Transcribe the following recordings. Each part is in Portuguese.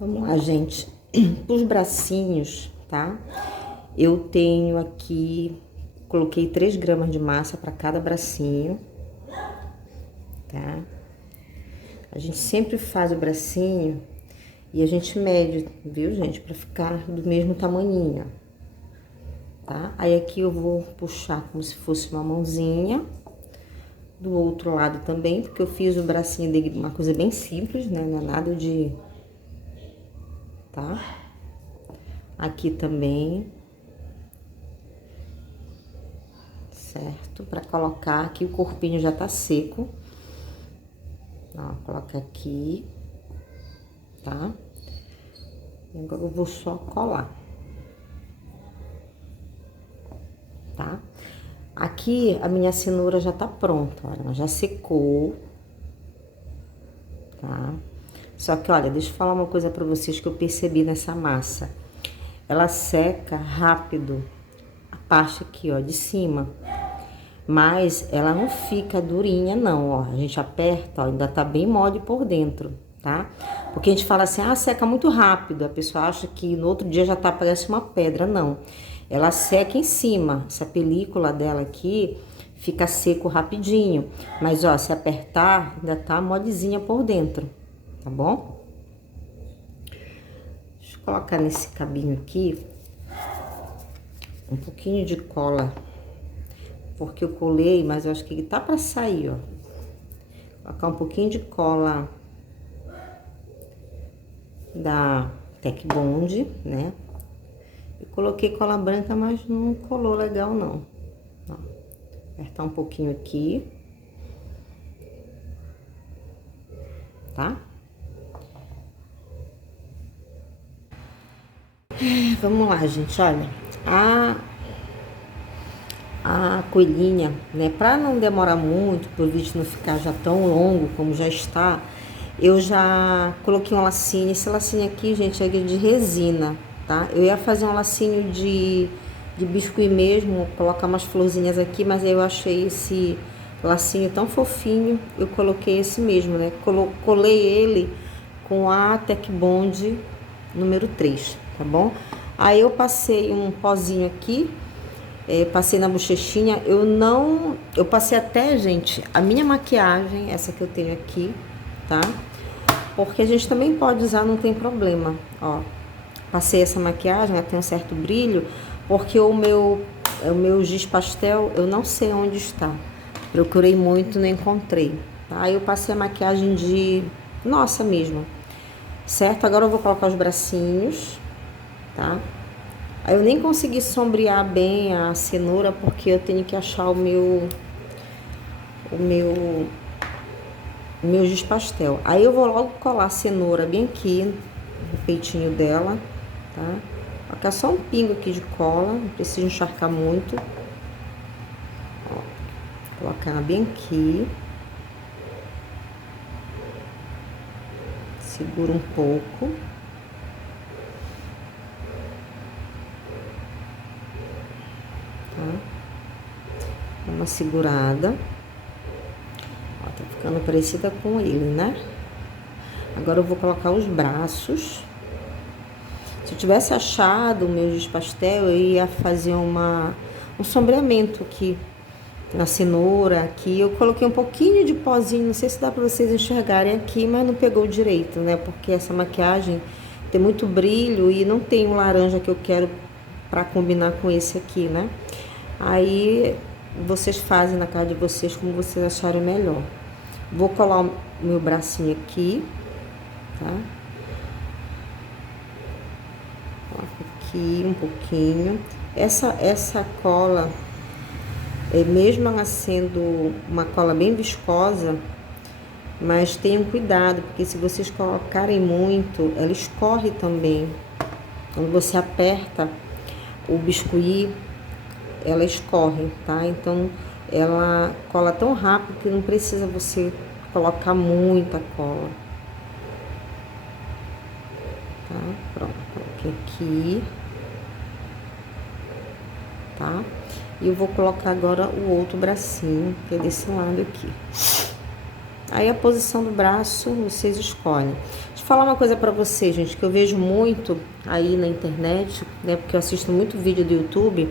Vamos lá, gente. Os bracinhos, tá? Eu tenho aqui, coloquei 3 gramas de massa para cada bracinho, tá? A gente sempre faz o bracinho e a gente mede, viu, gente? Para ficar do mesmo tamanhinho, tá? Aí aqui eu vou puxar como se fosse uma mãozinha. Do outro lado também, porque eu fiz o bracinho de uma coisa bem simples, né? Não é nada de... Tá? Aqui também. Certo? Para colocar aqui, o corpinho já tá seco. Ó, coloca aqui. Tá? E agora eu vou só colar. Tá? Aqui a minha cenoura já tá pronta, olha, ela já secou. Tá? Só que, olha, deixa eu falar uma coisa pra vocês que eu percebi nessa massa. Ela seca rápido a parte aqui, ó, de cima. Mas ela não fica durinha, não, ó. A gente aperta, ó, ainda tá bem mole por dentro, tá? Porque a gente fala assim, ah, seca muito rápido. A pessoa acha que no outro dia já tá, parece uma pedra, não. Ela seca em cima. Essa película dela aqui fica seco rapidinho. Mas, ó, se apertar, ainda tá molezinha por dentro, tá bom? Deixa eu colocar nesse cabinho aqui um pouquinho de cola, porque eu colei, mas eu acho que ele tá pra sair, ó. Vou colocar um pouquinho de cola da Tec Bond, né? Eu coloquei cola branca, mas não colou legal, não. Ó, apertar um pouquinho aqui. Tá? Vamos lá, gente, olha. A coelhinha, né? Pra não demorar muito, pro vídeo não ficar já tão longo como já está, eu já coloquei um lacinho. Esse lacinho aqui, gente, é de resina, tá? Eu ia fazer um lacinho de biscuit mesmo, colocar umas florzinhas aqui, mas aí eu achei esse lacinho tão fofinho, eu coloquei esse mesmo, né? Colei ele com a Tec Bond número 3, tá bom? Aí eu passei um pozinho aqui, passei na bochechinha. Eu passei até, gente, a minha maquiagem, essa que eu tenho aqui, tá? Porque a gente também pode usar, não tem problema, ó. Passei essa maquiagem, ela tem um certo brilho, porque o meu giz pastel, eu não sei onde está. Procurei muito, não encontrei, tá? Aí eu passei a maquiagem de nossa mesmo, certo? Agora eu vou colocar os bracinhos, tá? Aí eu nem consegui sombrear bem a cenoura, porque eu tenho que achar o meu giz pastel. Aí eu vou logo colar a cenoura bem aqui no peitinho dela, tá? Vou colocar só um pingo aqui de cola, não precisa encharcar muito. Ó, colocar bem aqui. Segura um pouco. Tá? Dá uma segurada. Ó, tá ficando parecida com ele, né? Agora eu vou colocar os braços. Se eu tivesse achado o meu giz pastel, eu ia fazer um sombreamento aqui na cenoura. Aqui eu coloquei um pouquinho de pozinho, não sei se dá pra vocês enxergarem aqui, mas não pegou direito, né? Porque essa maquiagem tem muito brilho e não tem o laranja que eu quero pra combinar com esse aqui, né? Aí vocês fazem na casa de vocês como vocês acharem melhor. Vou colar o meu bracinho aqui, tá? Aqui um pouquinho. Essa cola, mesmo ela sendo uma cola bem viscosa, mas tenham cuidado, porque se vocês colocarem muito, ela escorre também. Quando você aperta o biscuit, ela escorre, tá? Então ela cola tão rápido que não precisa você colocar muita cola. Tá? Pronto, coloquei aqui. Tá? E eu vou colocar agora o outro bracinho, que é desse lado aqui. Aí a posição do braço vocês escolhem. Deixa eu falar uma coisa pra você, gente, que eu vejo muito aí na internet, né? Porque eu assisto muito vídeo do YouTube.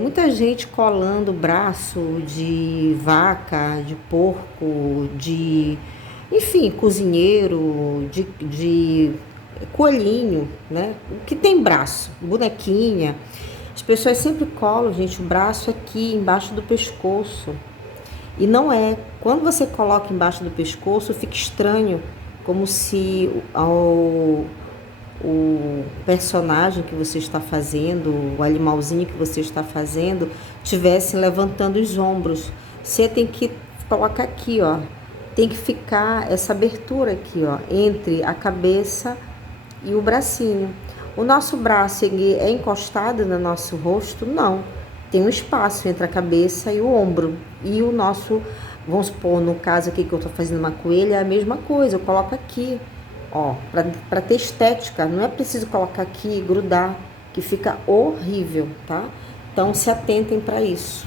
Muita gente colando braço de vaca, de porco, enfim, cozinheiro, de coelhinho, né? O que tem braço, bonequinha. As pessoas sempre colam, gente, o braço aqui embaixo do pescoço. E não é. Quando você coloca embaixo do pescoço, fica estranho, como se o personagem que você está fazendo, o animalzinho que você está fazendo, estivesse levantando os ombros. Você tem que colocar aqui, ó. Tem que ficar essa abertura aqui, ó, entre a cabeça e o bracinho. O nosso braço, ele é encostado no nosso rosto? Não. Tem um espaço entre a cabeça e o ombro. E o nosso, vamos supor, no caso aqui que eu tô fazendo uma coelha, é a mesma coisa. Eu coloco aqui, ó, pra ter estética. Não é preciso colocar aqui e grudar, que fica horrível, tá? Então, se atentem para isso.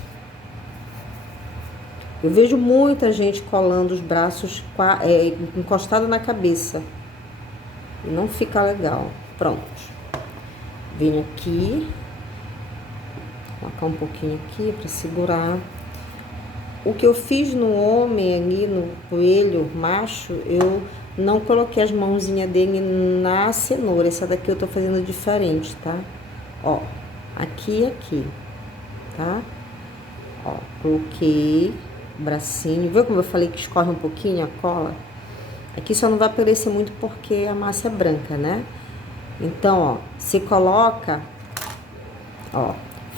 Eu vejo muita gente colando os braços encostado na cabeça. E não fica legal. Pronto. Venho aqui. Colocar um pouquinho aqui para segurar. O que eu fiz no homem ali, no coelho macho, eu não coloquei as mãozinhas dele na cenoura. Essa daqui eu tô fazendo diferente, tá? Ó, aqui e aqui, tá? Ó, coloquei o bracinho. Viu como eu falei que escorre um pouquinho a cola? Aqui só não vai aparecer muito porque a massa é branca, né? Então, ó, você coloca, ó,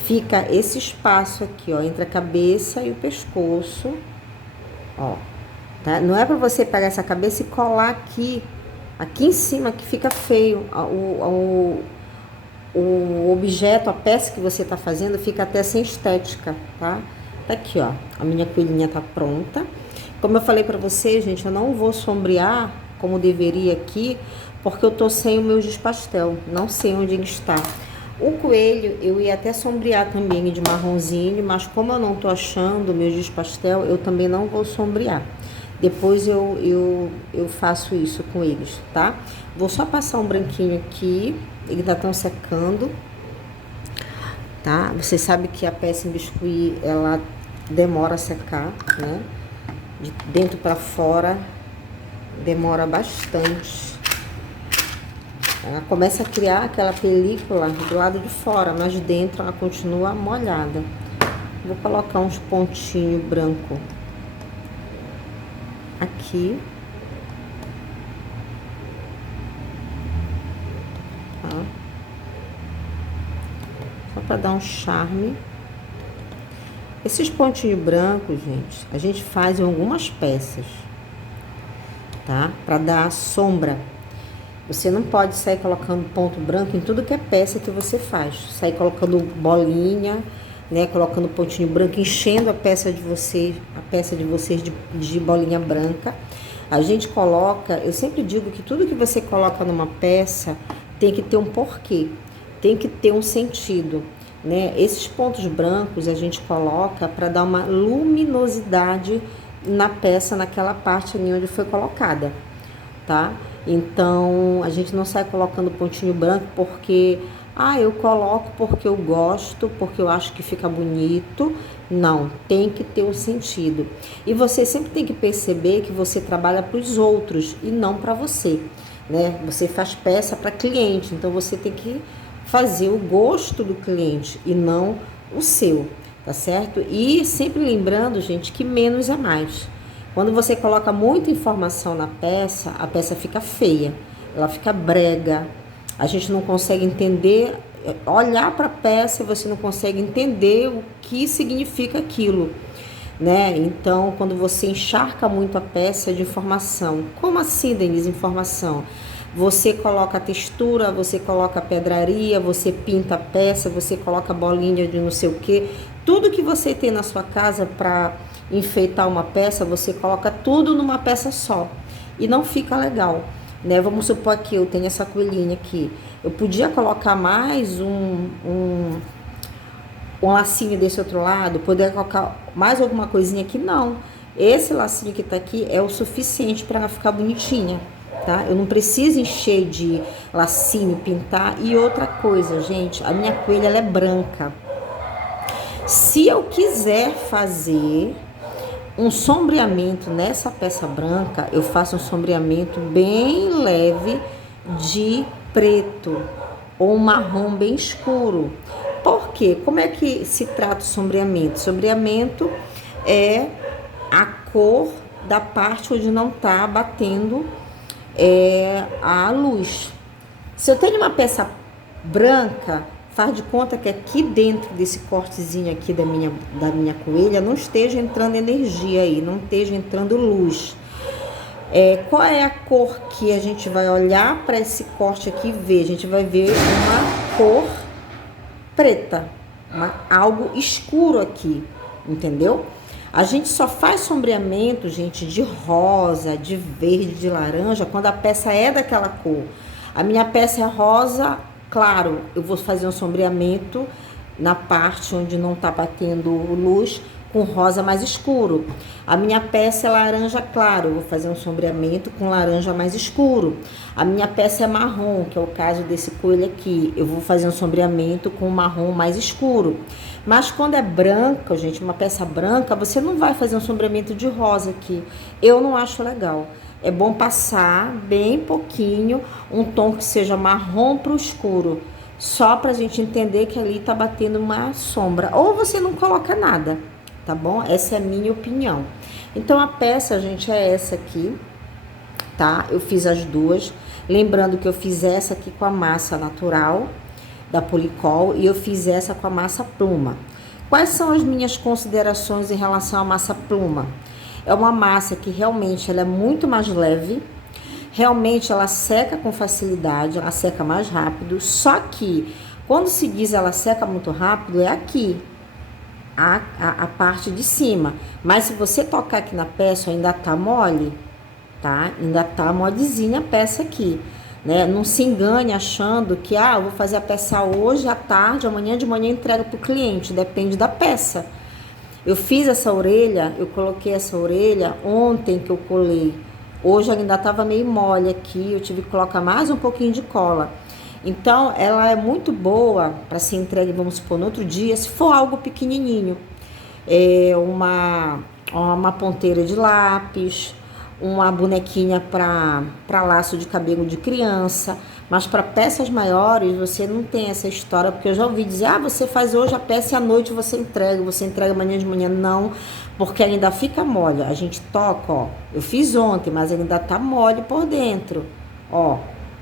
fica esse espaço aqui, ó, entre a cabeça e o pescoço, ó, tá? Não é pra você pegar essa cabeça e colar aqui em cima, que fica feio. O objeto, a peça que você tá fazendo fica até sem estética, tá? Tá aqui, ó, a minha coelhinha tá pronta. Como eu falei pra vocês, gente, eu não vou sombrear como deveria aqui, porque eu tô sem o meu giz pastel, não sei onde ele está. O coelho eu ia até sombrear também de marronzinho, mas como eu não tô achando o meu giz pastel, eu também não vou sombrear. Depois eu faço isso com eles, tá? Vou só passar um branquinho aqui, eles ainda estão secando, tá? Você sabe que a peça em biscuit, ela demora a secar, né? De dentro para fora, demora bastante. Ela começa a criar aquela película do lado de fora, mas dentro ela continua molhada. Vou colocar uns pontinhos branco aqui. Tá? Só para dar um charme. Esses pontinhos brancos, gente, a gente faz em algumas peças, tá? Para dar sombra. Você não pode sair colocando ponto branco em tudo que é peça que você faz. Sair colocando bolinha, né? Colocando pontinho branco, enchendo a peça de vocês de bolinha branca. A gente coloca, eu sempre digo que tudo que você coloca numa peça tem que ter um porquê, tem que ter um sentido, né? Esses pontos brancos a gente coloca para dar uma luminosidade na peça, naquela parte ali onde foi colocada, tá? Então, a gente não sai colocando pontinho branco porque, eu coloco porque eu gosto, porque eu acho que fica bonito. Não, tem que ter um sentido. E você sempre tem que perceber que você trabalha para os outros e não para você, né? Você faz peça para cliente, então você tem que fazer o gosto do cliente e não o seu, tá certo? E sempre lembrando, gente, que menos é mais. Quando você coloca muita informação na peça, a peça fica feia, ela fica brega, a gente não consegue entender, olhar para a peça, você não consegue entender o que significa aquilo, né? Então, quando você encharca muito a peça de informação, como assim, Denise, informação? Você coloca a textura, você coloca a pedraria, você pinta a peça, você coloca a bolinha de não sei o que, tudo que você tem na sua casa para enfeitar uma peça, você coloca tudo numa peça só e não fica legal, né? Vamos supor que eu tenho essa coelhinha aqui, eu podia colocar mais um lacinho desse outro lado, poder colocar mais alguma coisinha aqui, não. Esse lacinho que tá aqui é o suficiente para ela ficar bonitinha, tá? Eu não preciso encher de lacinho, pintar. E outra coisa, gente, a minha coelha, ela é branca. Se eu quiser fazer um sombreamento nessa peça branca, eu faço um sombreamento bem leve de preto ou marrom bem escuro. Por quê? Como é que se trata o sombreamento? Sombreamento é a cor da parte onde não está batendo a luz. Se eu tenho uma peça branca, faz de conta que aqui dentro desse cortezinho aqui da minha coelha não esteja entrando energia aí, não esteja entrando luz. Qual é a cor que a gente vai olhar para esse corte aqui e ver? A gente vai ver uma cor preta, algo escuro aqui, entendeu? A gente só faz sombreamento, gente, de rosa, de verde, de laranja, quando a peça é daquela cor. A minha peça é rosa, claro, eu vou fazer um sombreamento na parte onde não tá batendo luz, com rosa mais escuro. A minha peça é laranja claro, eu vou fazer um sombreamento com laranja mais escuro. A minha peça é marrom, que é o caso desse coelho aqui, eu vou fazer um sombreamento com marrom mais escuro. Mas quando é branca, gente, uma peça branca, você não vai fazer um sombreamento de rosa aqui. Eu não acho legal. É bom passar bem pouquinho, um tom que seja marrom para o escuro, só para a gente entender que ali tá batendo uma sombra. Ou você não coloca nada, tá bom? Essa é a minha opinião. Então a peça, gente, é essa aqui, tá? Eu fiz as duas, lembrando que eu fiz essa aqui com a massa natural da Polycol e eu fiz essa com a massa pluma. Quais são as minhas considerações em relação à massa pluma? É uma massa que realmente ela é muito mais leve, realmente ela seca com facilidade, ela seca mais rápido, só que quando se diz ela seca muito rápido, é aqui, a parte de cima. Mas se você tocar aqui na peça, ainda tá mole, tá? Ainda tá molezinha a peça aqui, né? Não se engane achando que, eu vou fazer a peça hoje à tarde, amanhã de manhã entrega pro cliente, depende da peça. Eu fiz essa orelha, eu coloquei essa orelha ontem que eu colei. Hoje ainda estava meio mole aqui, eu tive que colocar mais um pouquinho de cola. Então, ela é muito boa para ser entregue, vamos supor, no outro dia, se for algo pequenininho. Uma ponteira de lápis, uma bonequinha para laço de cabelo de criança. Mas para peças maiores, você não tem essa história, porque eu já ouvi dizer, você faz hoje a peça e à noite você entrega amanhã de manhã. Não, porque ainda fica mole. A gente toca, ó, eu fiz ontem, mas ainda tá mole por dentro, ó,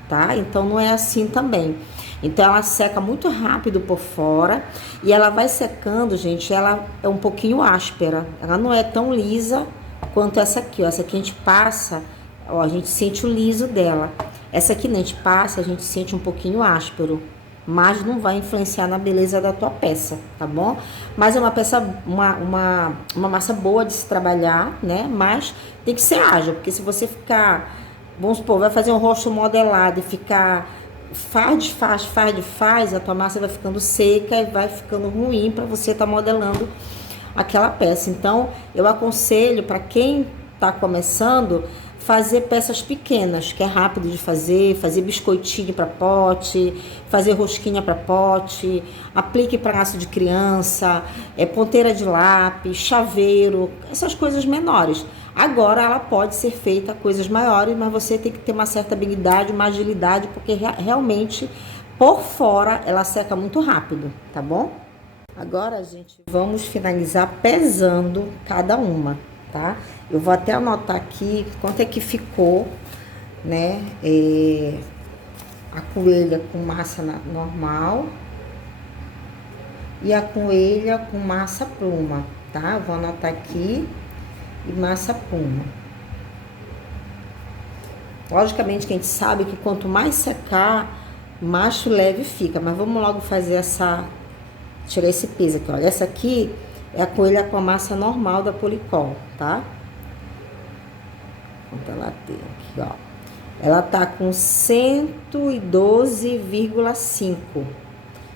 tá? Então não é assim também. Então ela seca muito rápido por fora e ela vai secando, gente, ela é um pouquinho áspera. Ela não é tão lisa quanto essa aqui, ó. Essa aqui a gente passa, ó, a gente sente o liso dela. Essa aqui, né, a gente passa, a gente sente um pouquinho áspero, mas não vai influenciar na beleza da tua peça, tá bom? Mas é uma peça, uma massa boa de se trabalhar, né? Mas tem que ser ágil, porque se você ficar, vamos supor, vai fazer um rosto modelado e ficar faz, a tua massa vai ficando seca e vai ficando ruim para você estar modelando aquela peça. Então, eu aconselho para quem tá começando, fazer peças pequenas, que é rápido de fazer biscoitinho para pote, fazer rosquinha para pote, aplique para laço de criança, ponteira de lápis, chaveiro, essas coisas menores. Agora ela pode ser feita coisas maiores, mas você tem que ter uma certa habilidade, uma agilidade, porque realmente por fora ela seca muito rápido, tá bom? Agora, gente, vamos finalizar pesando cada uma, tá? Eu vou até anotar aqui quanto é que ficou, né? A coelha com massa normal e a coelha com massa pluma, tá? Eu vou anotar aqui e massa pluma. Logicamente que a gente sabe que quanto mais secar, mais leve fica, mas vamos logo fazer tirar esse peso aqui, olha. Essa aqui é a coelha com a massa normal da Polycol, tá? Quanto ela tem aqui, ó. Ela tá com 112,5.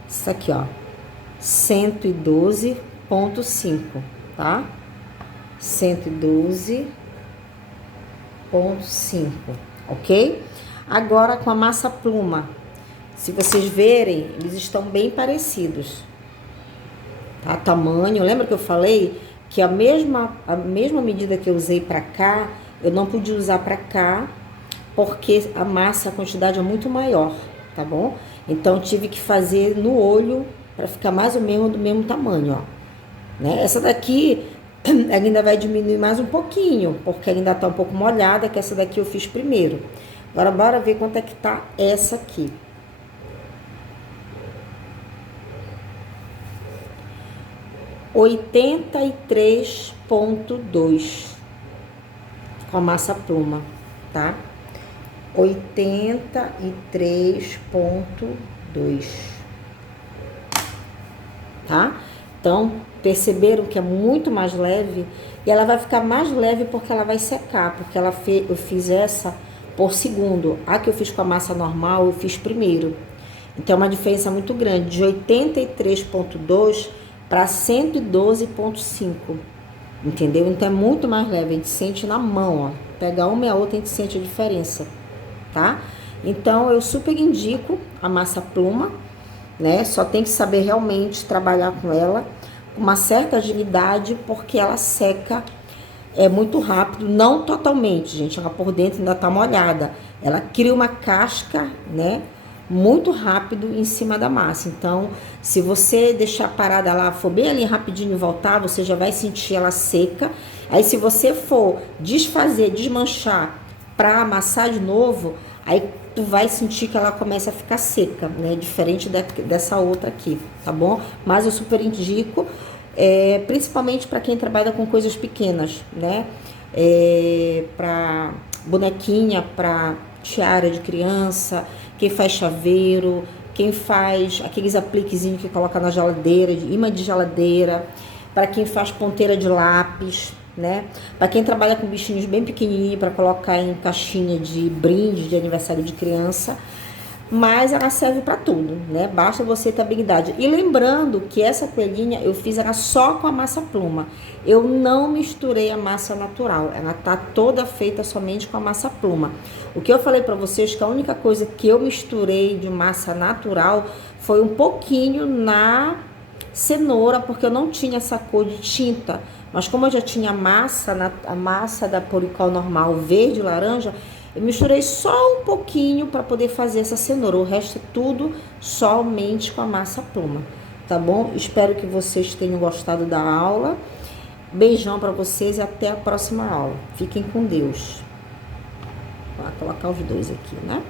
Isso aqui, ó. 112,5, tá? 112,5. ok? Agora com a massa pluma, se vocês verem, eles estão bem parecidos, tá? Tamanho, lembra que eu falei que a mesma medida que eu usei para cá, eu não podia usar para cá, porque a massa, a quantidade é muito maior, tá bom? Então, tive que fazer no olho para ficar mais ou menos do mesmo tamanho, ó. Né? Essa daqui ainda vai diminuir mais um pouquinho, porque ainda tá um pouco molhada, que essa daqui eu fiz primeiro. Agora, bora ver quanto é que tá essa aqui. 83,2 com a massa pluma, tá? 83,2, tá? Então, perceberam que é muito mais leve, e ela vai ficar mais leve porque ela vai secar, porque eu fiz essa por segundo. A que eu fiz com a massa normal, eu fiz primeiro. Então, é uma diferença muito grande, de 83,2 para 112,5, entendeu? Então, é muito mais leve, a gente sente na mão, ó. Pega uma e a outra, a gente sente a diferença, tá? Então, eu super indico a massa pluma, né? Só tem que saber realmente trabalhar com ela com uma certa agilidade, porque ela seca muito rápido, não totalmente, gente. Ela por dentro ainda tá molhada. Ela cria uma casca, né? Muito rápido em cima da massa. Então, se você deixar parada lá, for bem ali rapidinho e voltar, você já vai sentir ela seca. Aí, se você for desfazer, desmanchar para amassar de novo, aí tu vai sentir que ela começa a ficar seca, né? Diferente dessa outra aqui, tá bom? Mas eu super indico, principalmente para quem trabalha com coisas pequenas, né? Para bonequinha, para tiara de criança, quem faz chaveiro, quem faz aqueles apliquezinhos que coloca na geladeira, imã de geladeira, para quem faz ponteira de lápis, né? Para quem trabalha com bichinhos bem pequenininhos para colocar em caixinha de brinde de aniversário de criança, mas ela serve para tudo, né? Basta você ter habilidade. E lembrando que essa coelhinha eu fiz ela só com a massa pluma. Eu não misturei a massa natural. Ela tá toda feita somente com a massa pluma. O que eu falei para vocês que a única coisa que eu misturei de massa natural foi um pouquinho na cenoura, porque eu não tinha essa cor de tinta. Mas como eu já tinha a massa da Polycol normal verde e laranja, eu misturei só um pouquinho para poder fazer essa cenoura. O resto é tudo somente com a massa pluma, tá bom? Espero que vocês tenham gostado da aula. Beijão para vocês e até a próxima aula. Fiquem com Deus. Vou colocar os dois aqui, né?